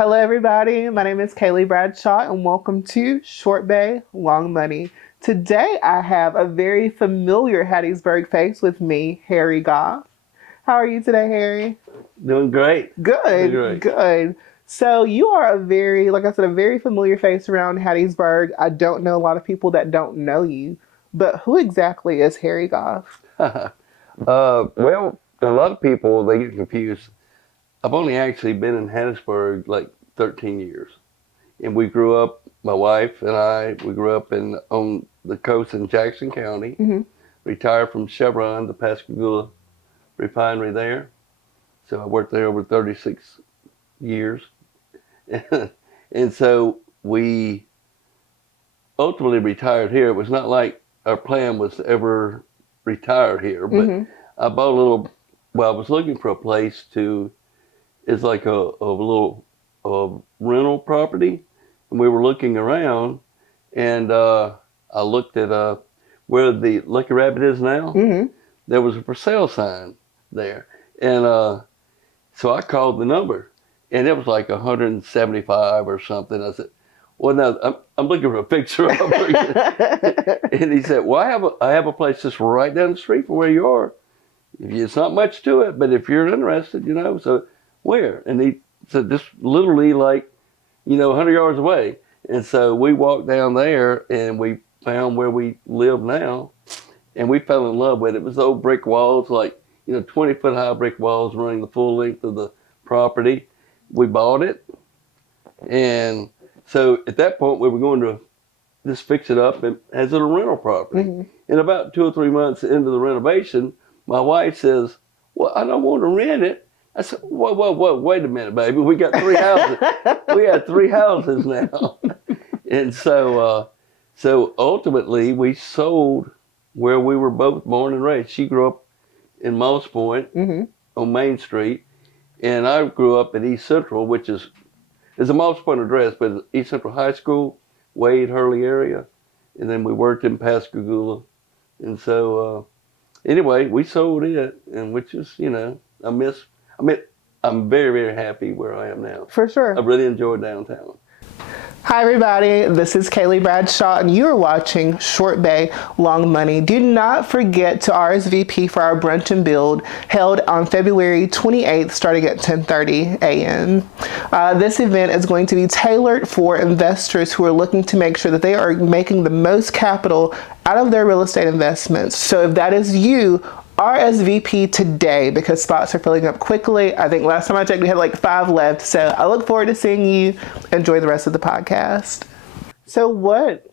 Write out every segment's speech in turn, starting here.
Hello, everybody. My name is Kaylee Bradshaw, and welcome to Short Bay, Long Money. Today, I have a very familiar Hattiesburg face with me, Harry Goff. How are you today, Harry? Doing great. Good, Doing great. good. So you are like I said, a very familiar face around Hattiesburg. I don't know a lot of people that don't know you, but who exactly is Harry Goff? Well, a lot of people, they get confused. I've only actually been in Hattiesburg like 13 years. And we grew up, my wife and I, we grew up on the coast in Jackson County, Mm-hmm. retired from Chevron, the Pascagoula refinery there. So I worked there over 36 years. And so we ultimately retired here. It was not like our plan was to ever retire here, but Mm-hmm. I bought I was looking for a place it's like a little rental property. And we were looking around, and I looked at where the Lucky Rabbit is now. Mm-hmm. There was a for sale sign there. And so I called the number, and it was like 175 or something. I said, well, no, I'm looking for a fixer-upper. And he said, well, I have a place just right down the street from where you are. It's not much to it, but if you're interested, so where? And he said, just literally like, 100 yards away. And so we walked down there, and we found where we live now, and we fell in love with it. It was old brick walls, like, 20-foot high brick walls running the full length of the property. We bought it, and so at that point, we were going to just fix it up as a rental property. Mm-hmm. And about 2 or 3 months into the renovation, my wife says, well, I don't want to rent it. I said, whoa, wait a minute, baby. We got 3 houses. We have 3 houses now. And so ultimately, we sold where we were both born and raised. She grew up in Moss Point Mm-hmm. on Main Street, and I grew up at East Central, which is a Moss Point address, but it's East Central High School, Wade, Hurley area. And then we worked in Pascagoula. And so anyway, we sold it, and which is, I'm very, very happy where I am now. For sure. I really enjoy downtown. Hi, everybody. This is Kaylee Bradshaw, and you are watching Short Bay, Long Money. Do not forget to RSVP for our brunch and build held on February 28th, starting at 10:30 a.m. This event is going to be tailored for investors who are looking to make sure that they are making the most capital out of their real estate investments. So if that is you, RSVP today because spots are filling up quickly. I think last time I checked, we had like 5 left. So I look forward to seeing you. Enjoy the rest of the podcast. So what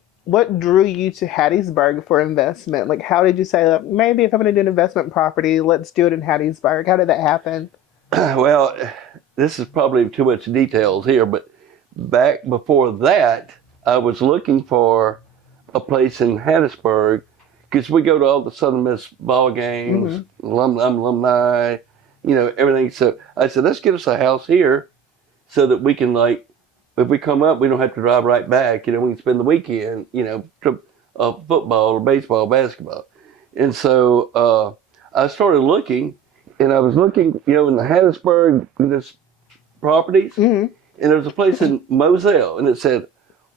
drew you to Hattiesburg for investment? Like, how did you say, like, maybe if I'm going to do an investment property, let's do it in Hattiesburg? How did that happen? Well, this is probably too much details here, but back before that, I was looking for a place in Hattiesburg because we go to all the Southern Miss ball games, alumni, everything. So I said, let's get us a house here so that we can, like, if we come up, we don't have to drive right back. We can spend the weekend, to football or baseball, basketball. And so I started looking, and I was looking, in the Hattiesburg, this properties, Mm-hmm. and there was a place in Moselle, and it said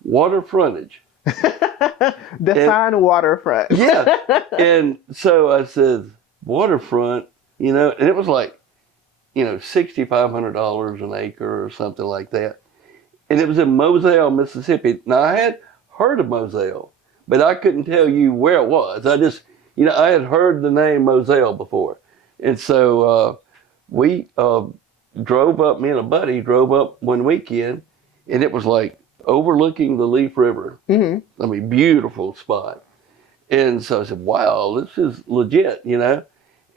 water frontage. Define waterfront. Yeah. And so I said, waterfront, and it was like, $6,500 an acre or something like that. And it was in Moselle, Mississippi. Now, I had heard of Moselle, but I couldn't tell you where it was. I just, I had heard the name Moselle before. And so we drove up, me and a buddy drove up one weekend, and it was like overlooking the Leaf River. Mm-hmm. I mean, beautiful spot. And so I said, wow, this is legit,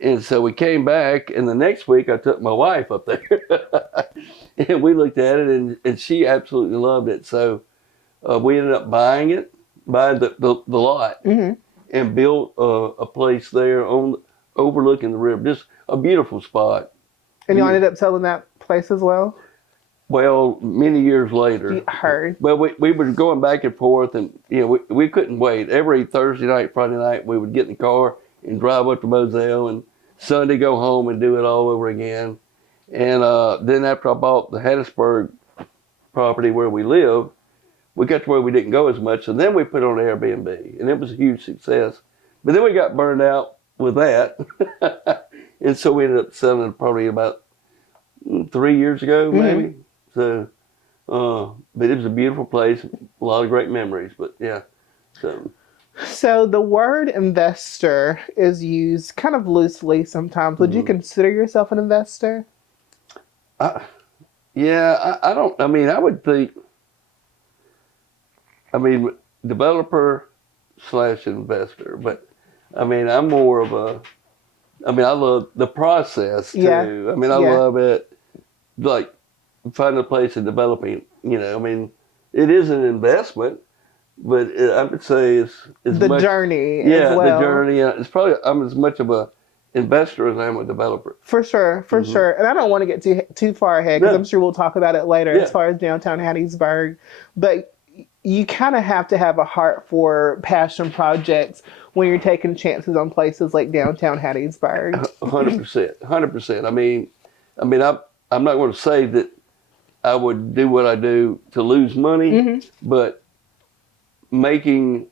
And so we came back, and the next week I took my wife up there. And we looked at it, and she absolutely loved it. So we ended up buying the lot, Mm-hmm. and built a place there overlooking the river. Just a beautiful spot. And you ended up selling that place as well? Well, many years later. You heard. Well, we were going back and forth, and we couldn't wait. Every Thursday night, Friday night, we would get in the car and drive up to Moselle, and Sunday go home and do it all over again. And then after I bought the Hattiesburg property where we live, we got to where we didn't go as much, and then we put on Airbnb, and it was a huge success. But then we got burned out with that, and so we ended up selling it probably about 3 years ago, maybe. So, but it was a beautiful place, a lot of great memories. But yeah, so. So the word investor is used kind of loosely sometimes. Would you consider yourself an investor? Yeah, I don't. I mean, I would think. I mean, developer slash investor, but I mean, I'm more of a. I mean, I love the process too. Yeah. I mean, I love it. Like finding a place and developing. You know, I mean, it is an investment, but I would say it's The much, journey yeah, as well. the journey. It's probably I'm as much of a investor as I am a developer. For sure, for sure. And I don't want to get too far ahead because I'm sure we'll talk about it later as far as downtown Hattiesburg. But you kind of have to have a heart for passion projects when you're taking chances on places like downtown Hattiesburg. 100%, 100%. I mean, I'm not going to say that I would do what I do to lose money, but making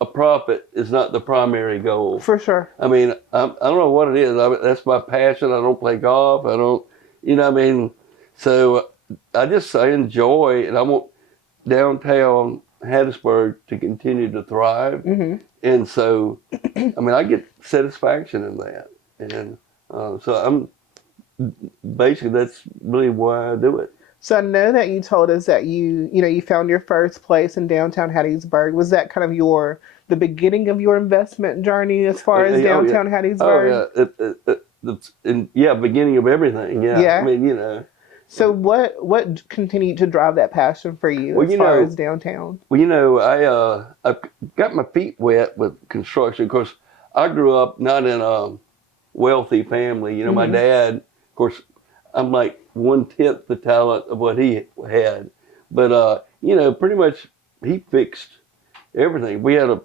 a profit is not the primary goal. For sure. I mean, I don't know what it is. That's my passion. I don't play golf. I don't, you know, I mean, so I enjoy, and I want downtown Hattiesburg to continue to thrive. And so, I mean, I get satisfaction in that. And so basically, that's really why I do it. So I know that you told us that you found your first place in downtown Hattiesburg. Was that kind of the beginning of your investment journey as far as downtown Hattiesburg? Oh yeah, beginning of everything. Yeah. I mean, you know. So what continued to drive that passion for you as far as downtown? Well, you know, I got my feet wet with construction. Of course, I grew up not in a wealthy family. You know, my dad, of course, I'm like 1/10 the talent of what he had. But, you know, pretty much he fixed everything. We had a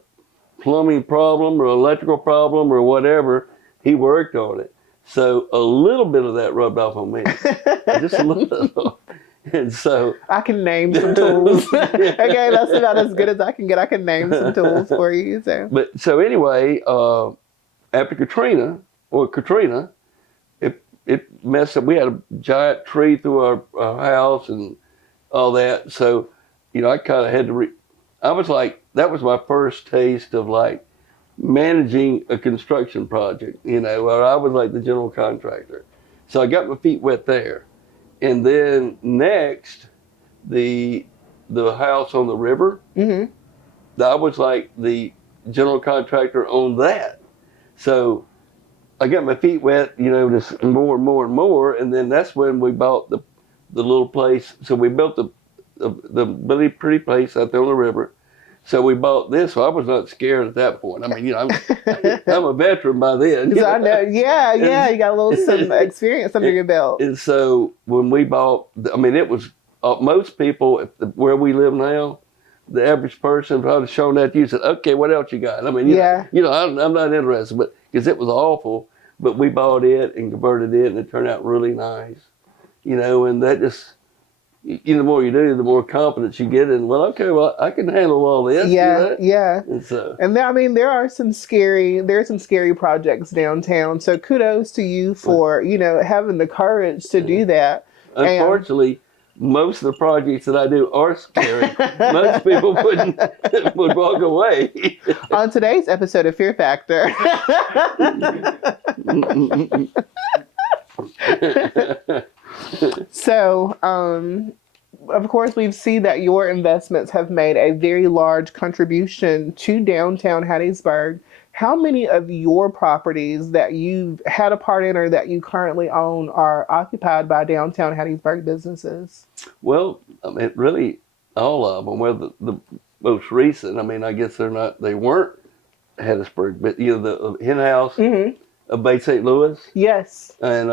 plumbing problem or electrical problem or whatever, he worked on it. So a little bit of that rubbed off on me. Just a little bit. And so I can name some tools. Okay, that's about as good as I can get. I can name some tools for you. So anyway, after Katrina, it messed up. We had a giant tree through our house and all that. So, you know, I kind of had to. I was like, that was my first taste of like managing a construction project. You know, where I was like the general contractor. So I got my feet wet there. And then next, the house on the river, I was like the general contractor on that. So I got my feet wet, you know, just more and more and more. And then that's when we bought the little place. So we built the really pretty place out there on the river. So we bought this. So I was not scared at that point. I mean, you know, I'm a veteran by then. Because I know, yeah, you got some experience under your belt. And so when we bought, I mean, it was most people where we live now. The average person, if I'd have shown that to you, said, "Okay, what else you got?" I mean, you know, I'm not interested, but because it was awful. But we bought it and converted it, and it turned out really nice. You know, and that just. You know, the more you do, the more confidence you get in. Well, okay, well, I can handle all this. Yeah, you know? yeah. And so, I mean, there are some scary projects downtown. So kudos to you for having the courage to do that. Unfortunately, most of the projects that I do are scary. Most people would walk away. On today's episode of Fear Factor. So, of course, we've seen that your investments have made a very large contribution to downtown Hattiesburg. How many of your properties that you've had a part in or that you currently own are occupied by downtown Hattiesburg businesses? Well, I mean, really, all of them. Well, the most recent, I mean, I guess they weren't Hattiesburg, but, you know, the hen house. Of Bay St. Louis. Yes. And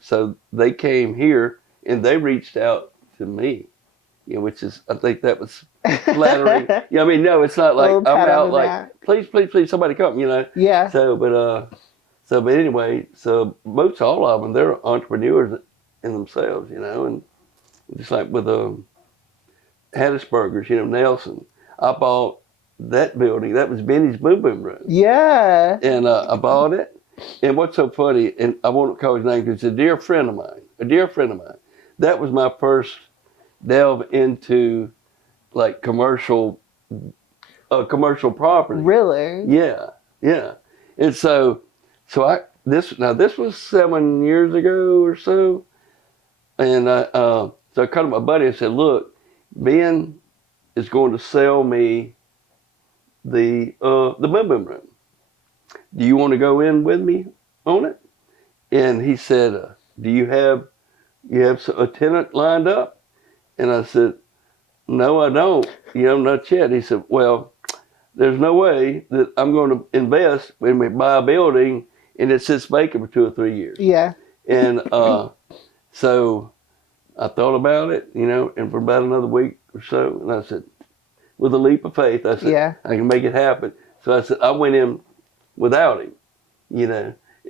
so they came here and they reached out to me, you know, which is, I think that was flattering. I mean, no, it's not like I'm out like, please, somebody come, you know. Yeah. So, but anyway, so most all of them, they're entrepreneurs in themselves, you know, and just like with Hattiesburgers, Nelson. I bought that building. That was Benny's Boom Boom Room. Yeah. And I bought it. And what's so funny, and I won't call his name because it's a dear friend of mine. That was my first delve into like commercial property. Really? Yeah, yeah. And so this was 7 years ago or so, and so I called my buddy and said, "Look, Ben is going to sell me the Boom Boom Room. Do you want to go in with me on it?" And he said, "Do you have a tenant lined up?" And I said, "No, I don't. Not yet." He said, "Well, there's no way that I'm going to invest when we buy a building and it sits vacant for 2 or 3 years." Yeah. And so I thought about it, and for about another week or so, and I said, with a leap of faith, I said, Yeah. I can make it happen. So I said, I went in without him,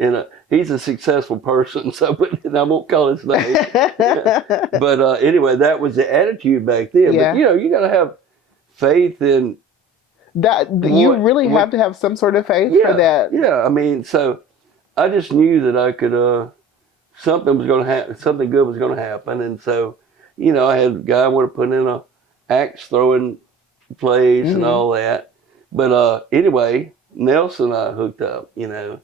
and he's a successful person, and I won't call his name. But anyway, that was the attitude back then. Yeah. But, you got to have faith in that. You really have to have some sort of faith for that. Yeah, I mean, so I just knew that I could, something was going to happen, something good was going to happen. And so, I had a guy want to put in a axe throwing place and all that. But anyway, Nelson and I hooked up, and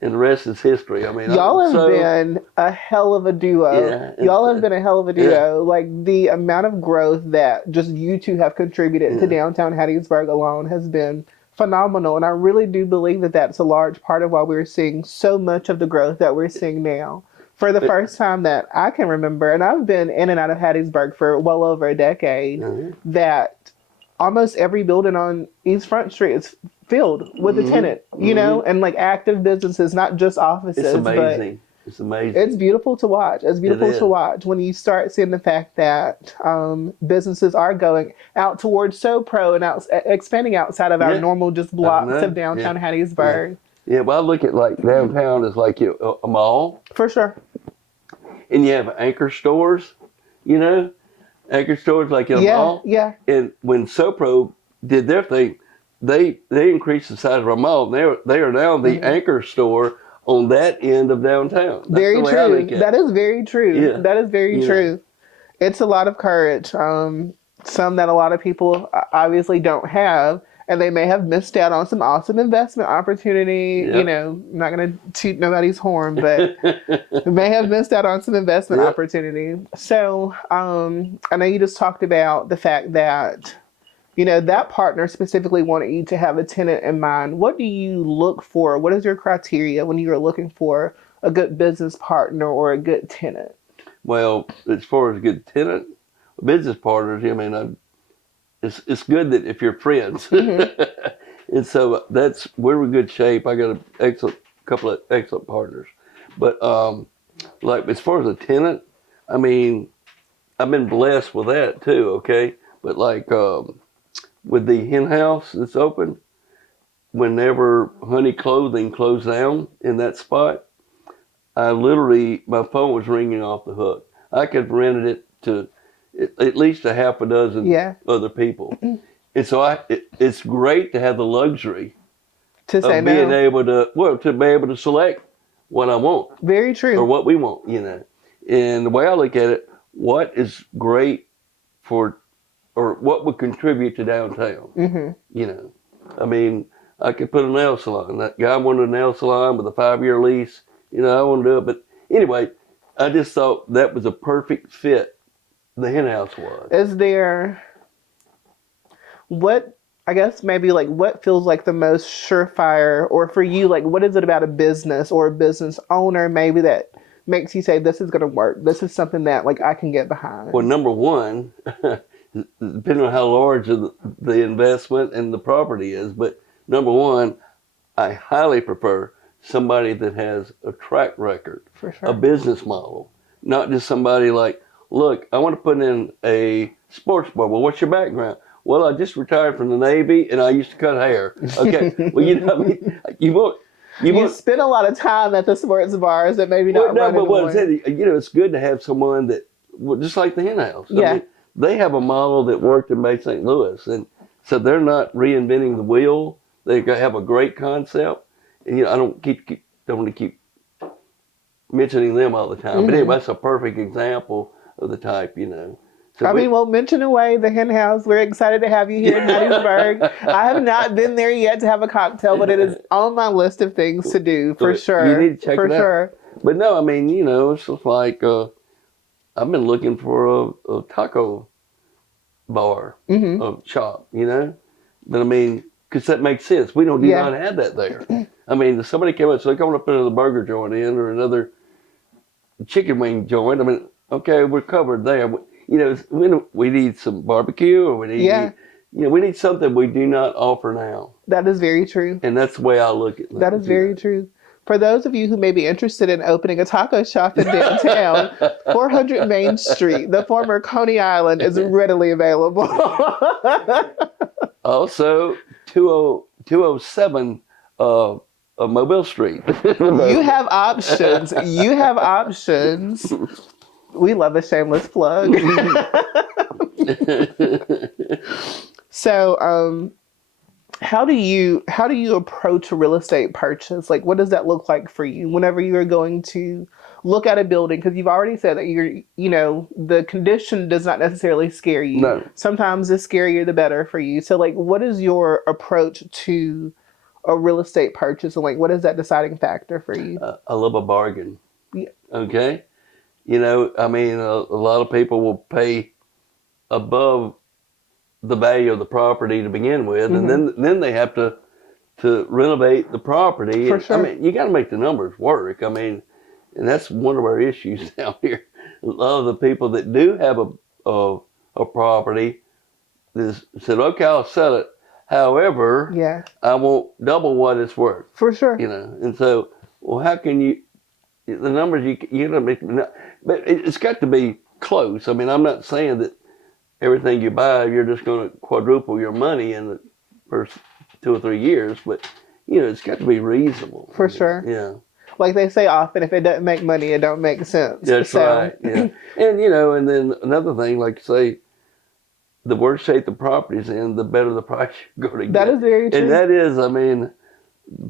the rest is history. I mean, y'all have been a hell of a duo. Yeah, y'all have been a hell of a duo. Yeah. Like the amount of growth that just you two have contributed to downtown Hattiesburg alone has been phenomenal. And I really do believe that that's a large part of why we're seeing so much of the growth that we're seeing now. For the first time that I can remember, and I've been in and out of Hattiesburg for well over a decade, that almost every building on East Front Street is filled with a tenant, and like active businesses, not just offices. It's amazing. It's amazing. It's beautiful to watch. It's beautiful to watch when you start seeing the fact that businesses are going out towards SoPro and expanding outside of our normal just blocks of downtown Hattiesburg. Yeah, well, I look at like downtown as like a mall. For sure. And you have anchor stores, anchor stores like in a mall. Yeah. And when SoPro did their thing, they increased the size of our mall. They are now the anchor store on that end of downtown. That's very true. That is very true. Yeah. That is very true. It's a lot of courage. Some that a lot of people obviously don't have. And they may have missed out on some awesome investment opportunity. Yep. I'm not going to toot nobody's horn, but may have missed out on some investment opportunity. So I know you just talked about the fact that, that partner specifically wanted you to have a tenant in mind. What do you look for? What is your criteria when you are looking for a good business partner or a good tenant? Well, as far as a good tenant, business partners, it's good that if you're friends, and so we're in good shape. I got a couple of excellent partners, but like as far as a tenant, I mean, I've been blessed with that too. Okay, but like with the hen house that's open, whenever Honey Clothing closed down in that spot, my phone was ringing off the hook. I could have rented it to at least a half a dozen other people. And so it's great to have the luxury of being able to select what I want. Very true. Or what we want, And the way I look at it, what is great or what would contribute to downtown, I mean, I could put a nail salon. That guy wanted a nail salon with a 5-year lease. I want to do it. But anyway, I just thought that was a perfect fit. The hen house was. Is there what feels like the most surefire, or for you, like what is it about a business or a business owner maybe that makes you say this is going to work? This is something that like I can get behind. Well, number one, depending on how large the investment and the property is, but number one, I highly prefer somebody that has a track record, for sure, a business model, not just somebody like, look, I want to put in a sports bar. Well, what's your background? Well, I just retired from the Navy and I used to cut hair. Okay. Well, you spend a lot of time at the sports bars that maybe not. But what I'm saying, it's good to have someone that, just like the hen house. I mean, they have a model that worked in Bay St. Louis, and so they're not reinventing the wheel. They have a great concept, and I don't want to keep mentioning them all the time. But anyway, that's a perfect example of the type. So I mean, well, mention away the hen house. We're excited to have you here in Hattiesburg. I have not been there yet to have a cocktail, but it is on my list of things to do for sure. You need to check for it out. sure. But no, I mean, it's just like I've been looking for a taco bar, a shop, But I mean, because that makes sense. We do not have that there. I mean, if somebody came up, so they want to put another burger joint in or another chicken wing joint. I mean, okay, we're covered there. We need some barbecue, or we need something we do not offer now. That is very true. And that's the way I look at it. That is very true. For those of you who may be interested in opening a taco shop in downtown, 400 Main Street, the former Coney Island, is readily available. Also, 207 Mobile Street. You have options. You have options. We love a shameless plug. So, how do you approach a real estate purchase? Like, what does that look like for you whenever you're going to look at a building? Because you've already said that the condition does not necessarily scare you. No. Sometimes the scarier the better for you. So, like, what is your approach to a real estate purchase, and like, what is that deciding factor for you? I love a bargain. Yeah. Okay. I mean, a lot of people will pay above the value of the property to begin with, and then they have to renovate the property. For sure. I mean, you got to make the numbers work. I mean, and that's one of our issues down here. A lot of the people that do have a property said, "Okay, I'll sell it. However, I want double what it's worth." For sure. And so, well, how can you? The numbers you don't make, but it's got to be close. I mean, I'm not saying that everything you buy, you're just going to quadruple your money in the first 2 or 3 years, but it's got to be reasonable. For sure. Yeah. Like they say often, if it doesn't make money, it don't make sense. That's right. Yeah. And and then another thing, like say, the worse shape the property's in, the better the price you're going to get. That is very true. And that is, I mean,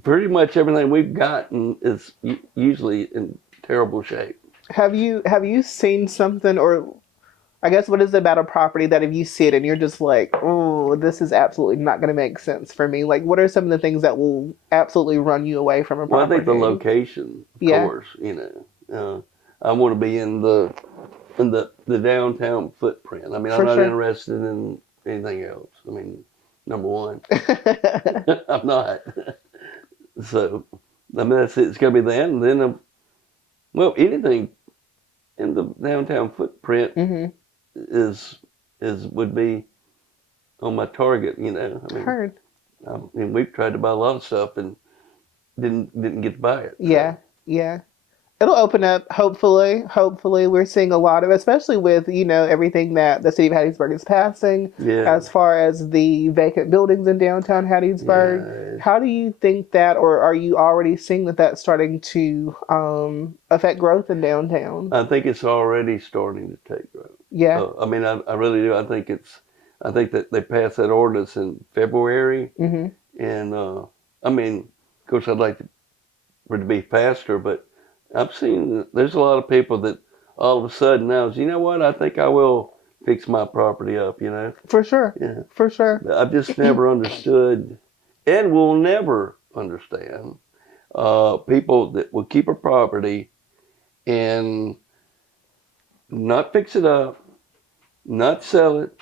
pretty much everything we've gotten is usually in terrible shape. Have you seen something, or I guess what is it about a property that if you see it and you're just like, oh, this is absolutely not going to make sense for me? Like, what are some of the things that will absolutely run you away from a property? Well, I think the location, of course. I want to be in the downtown footprint. I mean, I'm not interested in anything else. I mean, number one, I'm not. So, I mean, that's it. It's got to be that, and then, anything in the downtown footprint would be on my target. I mean, Heard. I mean, we've tried to buy a lot of stuff and didn't get to buy it. Yeah, yeah. It'll open up, hopefully. Hopefully, we're seeing a lot of, especially with, everything that the city of Hattiesburg is passing, as far as the vacant buildings in downtown Hattiesburg. Yeah. How do you think that, or are you already seeing that that's starting to affect growth in downtown? I think it's already starting to take growth. Yeah. I mean, I really do. I think that they passed that ordinance in February. And, I mean, of course, I'd like for it to be faster, but I've seen there's a lot of people that all of a sudden now, you know what, I think I will fix my property up, For sure. Yeah. For sure. I've just never understood and will never understand people that will keep a property and not fix it up, not sell it,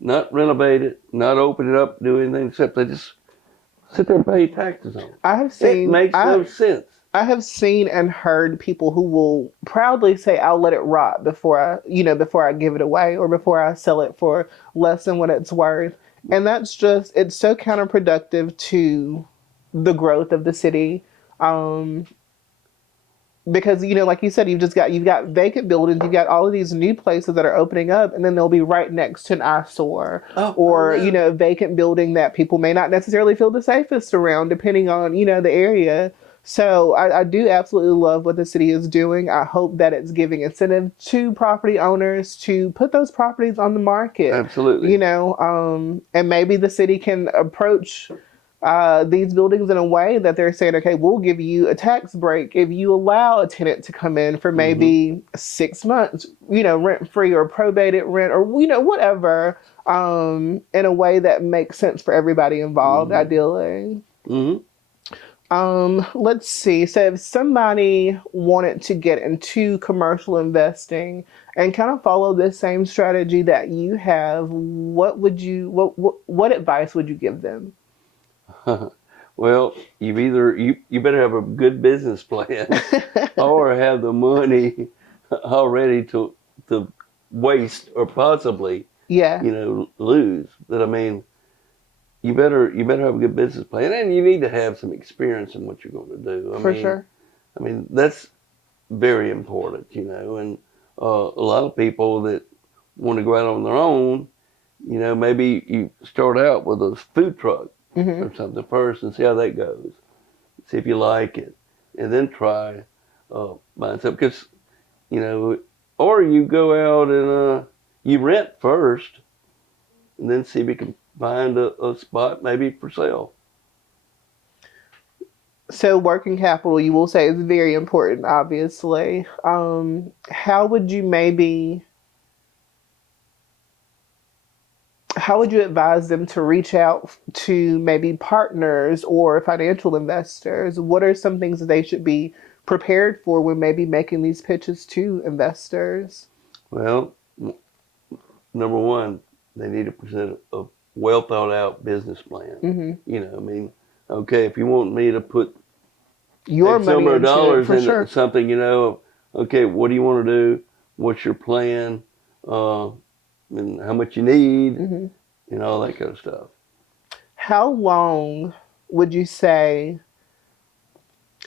not renovate it, not open it up, do anything except they just sit there and pay taxes on it. It makes no sense. I have seen and heard people who will proudly say, "I'll let it rot before I give it away, or before I sell it for less than what it's worth." And it's so counterproductive to the growth of the city. Because, like you said, you've got vacant buildings, you've got all of these new places that are opening up, and then they'll be right next to an eyesore a vacant building that people may not necessarily feel the safest around, depending on, the area. So I do absolutely love what the city is doing. I hope that it's giving incentive to property owners to put those properties on the market, Absolutely. and maybe the city can approach these buildings in a way that they're saying, okay, we'll give you a tax break if you allow a tenant to come in for Hmm. maybe 6 months, rent free or probated rent or, whatever, in a way that makes sense for everybody involved, Hmm. ideally. Hmm. Let's see. So if somebody wanted to get into commercial investing and kind of follow this same strategy that you have, what advice would you give them? Well, you better have a good business plan or have the money already to waste or possibly Yeah, lose. But I mean, you better have a good business plan, and you need to have some experience in what you're going to do. for sure. I mean that's very important, and a lot of people that want to go out on their own, maybe you start out with a food truck Hmm. or something first and see how that goes. See if you like it, and then try buying something. Because or you go out and you rent first, and then see if you can find a spot maybe for sale. So working capital, you will say, is very important, obviously. How would you maybe how would you advise them to reach out to maybe partners or financial investors? What are some things that they should be prepared for when maybe making these pitches to investors? Well, number one, they need to present a well thought out business plan. Hmm. Okay, if you want me to put Your X money number of into it, dollars for into sure. something, okay, what do you want to do? What's your plan? Uh, and how much you need, Hmm. and all that kind of stuff. How long would you say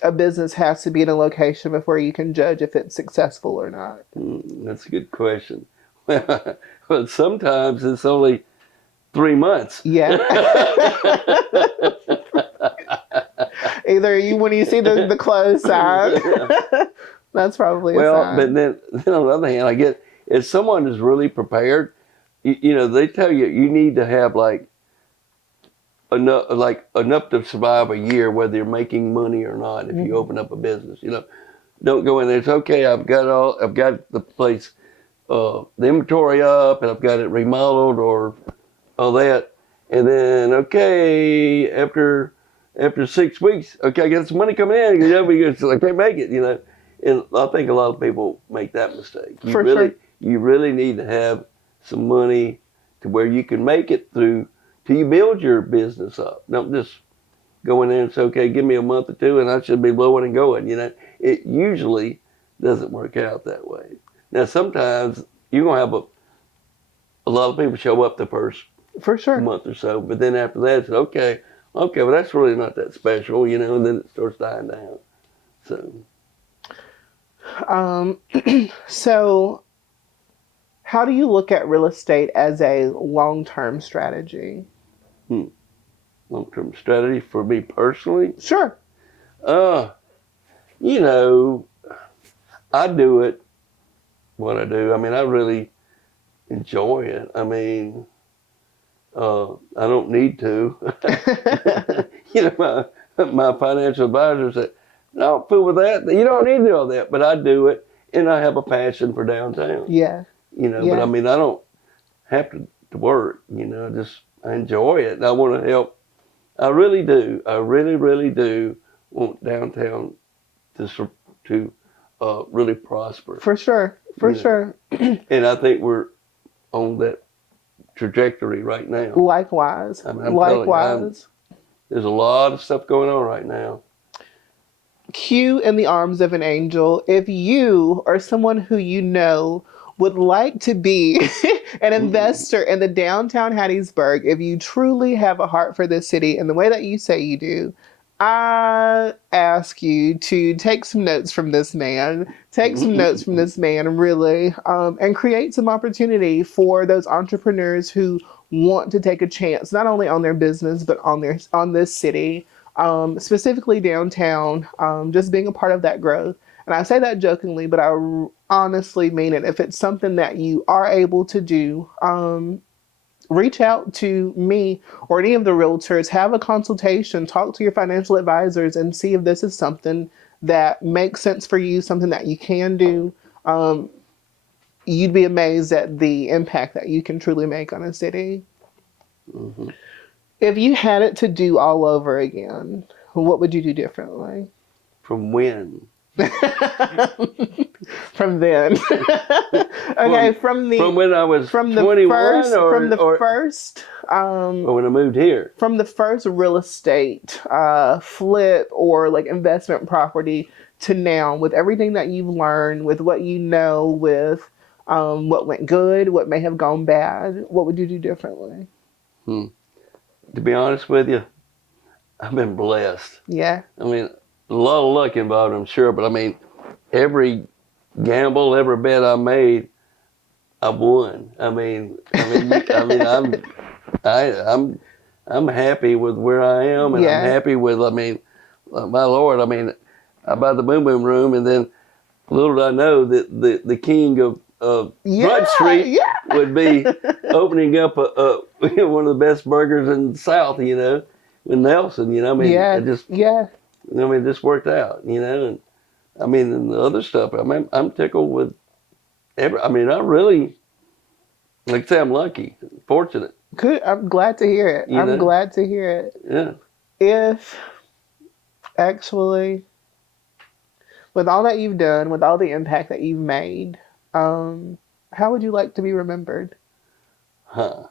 a business has to be in a location before you can judge if it's successful or not? That's a good question. But sometimes it's only 3 months. Yeah. Either you when you see the close sign, that's probably a Well, but sign. then on the other hand, I guess if someone is really prepared, they tell you you need to have enough to survive a year, whether you're making money or not. If you Hmm. open up a business, don't go in there. It's okay. I've got the place, the inventory up, and I've got it remodeled or all that, and then okay, after 6 weeks, okay, I got some money coming in. Because I can't make it. And I think a lot of people make that mistake. You For really, sure. you really need to have some money to where you can make it through till you build your business up. Don't just go in there and say, okay, give me a month or two, and I should be blowing and going. It usually doesn't work out that way. Now, sometimes you're gonna have a lot of people show up the first For sure. month or so, but then after that, it's okay, well, that's really not that special, and then it starts dying down. So, Um, so, how do you look at real estate as a long term strategy? hmm, long-term strategy for me personally, Sure. uh, you know, I do it what I do. I mean, I really enjoy it. I don't need to. My financial advisor said, "No, fool with that. You don't need to do all that." But I do it, and I have a passion for downtown. Yeah. But I Yeah. mean, I don't have to work. I enjoy it. And I want to help. I really do. I really, really do want downtown to really prosper. For sure. For You know, sure. and I think we're on that trajectory right now. Likewise. I mean, I'm telling you, Likewise. there's a lot of stuff going on right now. Q in the arms of an angel. If you or someone who you know would like to be an Mm-hmm. investor in the downtown Hattiesburg, if you truly have a heart for this city in the way that you say you do, I ask you to take some notes from this man. Take some notes from this man, really, and create some opportunity for those entrepreneurs who want to take a chance, not only on their business but on this city. specifically downtown, just being a part of that growth. And I say that jokingly, but honestly mean it. If it's something that you are able to do, reach out to me or any of the realtors, have a consultation, talk to your financial advisors, and see if this is something that makes sense for you, something that you can do. You'd be amazed at the impact that you can truly make on a city. Mm-hmm. If you had it to do all over again, what would you do differently? From when? From then. Okay, from when I was from the 21 first or from the or, first or when I moved here. from the first real estate flip or like investment property to now, with everything that you've learned, with what you know, with what went good, what may have gone bad, what would you do differently? To be honest with you, I've been blessed. Yeah. I mean, a lot of luck involved, I'm sure, but I mean, every gamble, every bet I made, I won. I'm happy with where I am, and Yeah. I'm happy with. I mean, my Lord, I mean, I buy the Boom Boom Room, and then little did I know that the king of Front Street would be opening up one of the best burgers in the South, you know, with Nelson. You know, I mean, it just worked out, you know, and I mean, and the other stuff. I mean, I'm tickled with I mean, I really, like I say, I'm lucky, fortunate. Good. I'm glad to hear it. I'm glad to hear it. Yeah. If actually, with all that you've done, with all the impact that you've made, how would you like to be remembered? Huh.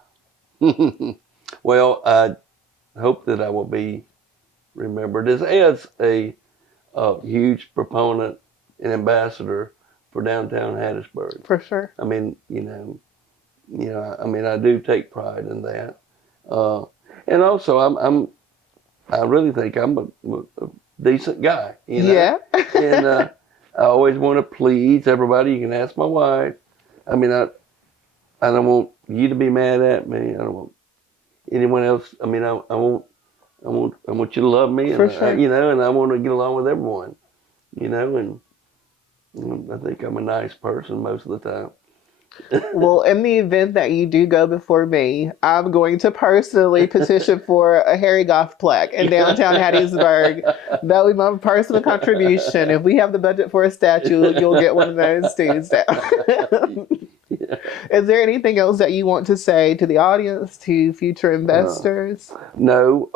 Well, I hope that I will be remembered as a huge proponent and ambassador for downtown Hattiesburg. For sure. I mean, I mean, I do take pride in that, and also I really think I'm a decent guy, you know. Yeah. And I always want to please everybody. You can ask my wife. I mean, I don't want you to be mad at me. I don't want anyone else. I mean, I want you to love me, For and sure. you know, and I want to get along with everyone, you know, and I think I'm a nice person most of the time. Well, in the event that you do go before me, I'm going to personally petition for a Harry Goff plaque in downtown Hattiesburg. That would be my personal contribution. If we have the budget for a statue, you'll get one of those Tuesday. Yeah. Is there anything else that you want to say to the audience, to future investors? No.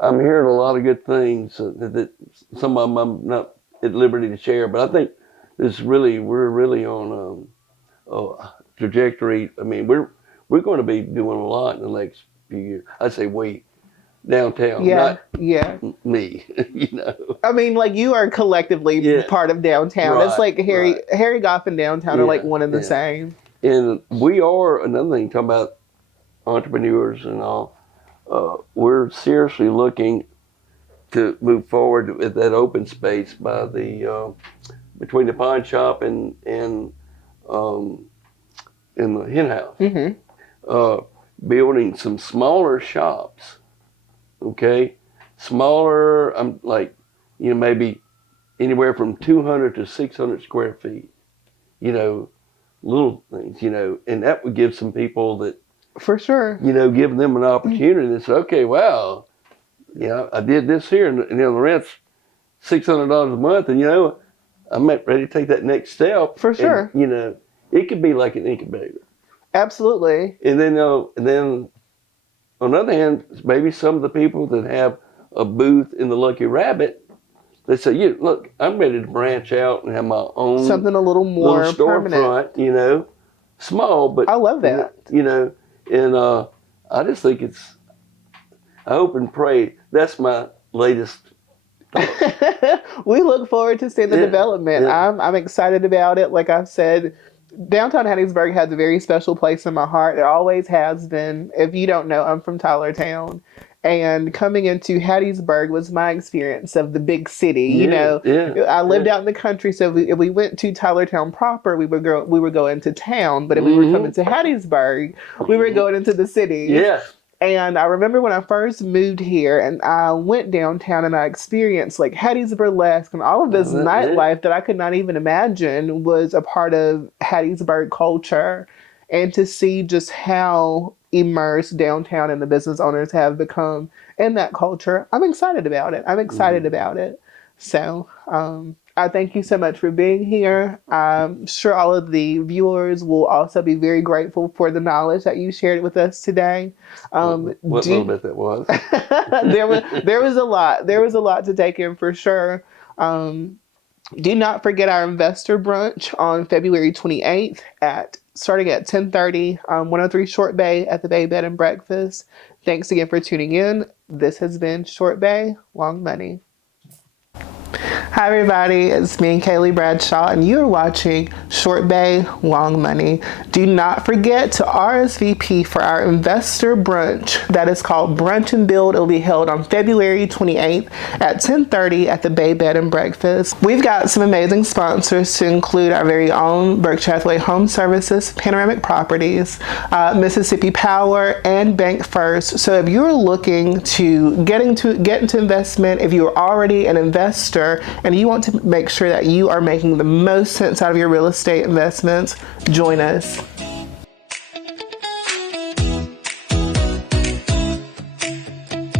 I'm hearing a lot of good things that some of them I'm not at liberty to share, but I think we're really on a trajectory. I mean, we're going to be doing a lot in the next few years. I say we, downtown, not me. You know. I mean, like, you are collectively part of downtown. Right, it's like Harry Goff and downtown are like one and the same. And we are, another thing, talking about entrepreneurs and all, we're seriously looking to move forward with that open space by the between the pawn shop and the hen house. Mm-hmm. Building some smaller shops, okay? Smaller, like, you know, maybe anywhere from 200 to 600 square feet, you know, little things, you know, and that would give some people that, for sure, you know, give them an opportunity to say, okay, wow, you know, I did this here, and you know, the rent's $600 a month, and you know, I'm ready to take that next step. For sure. And, you know, it could be like an incubator. Absolutely. And then on the other hand, maybe some of the people that have a booth in the Lucky Rabbit, they say, "Yeah, look, I'm ready to branch out and have my own something a little more little storefront, you know, small, but I love that. You know, and I just think I hope and pray that's my latest. We look forward to seeing the development. Yeah. I'm excited about it. Like I've said, downtown Hattiesburg has a very special place in my heart. It always has been. If you don't know, I'm from Tylertown. And coming into Hattiesburg was my experience of the big city. You know, I lived out in the country, so if we went to Tylertown proper, we would go into town. But if we were coming to Hattiesburg, we were going into the city. Yeah. And I remember when I first moved here and I went downtown and I experienced like Hattie's Burlesque and all of this Yeah. nightlife that I could not even imagine was a part of Hattiesburg culture. And to see just how immersed downtown and the business owners have become in that culture, I'm excited about it. I'm excited Mhm. about it. So, I thank you so much for being here. I'm sure all of the viewers will also be very grateful for the knowledge that you shared with us today. What little Do bit that was. there was a lot. There was a lot to take in for sure. Um, do not forget our investor brunch on February 28th at starting at 10:30, 103 Short Bay at the Bay Bed and Breakfast. Thanks again for tuning in. This has been Short Bay Long Money. Hi, everybody. It's me, Kaylee Bradshaw, and you're watching Short Bay Long Money. Do not forget to RSVP for our investor brunch that is called Brunch and Build. It will be held on February 28th at 10:30 at the Bay Bed and Breakfast. We've got some amazing sponsors to include our very own Berkshire Hathaway Home Services, Panoramic Properties, Mississippi Power, and Bank First. So if you're looking to get into investment, if you're already an investor and you want to make sure that you are making the most sense out of your real estate investments, join us.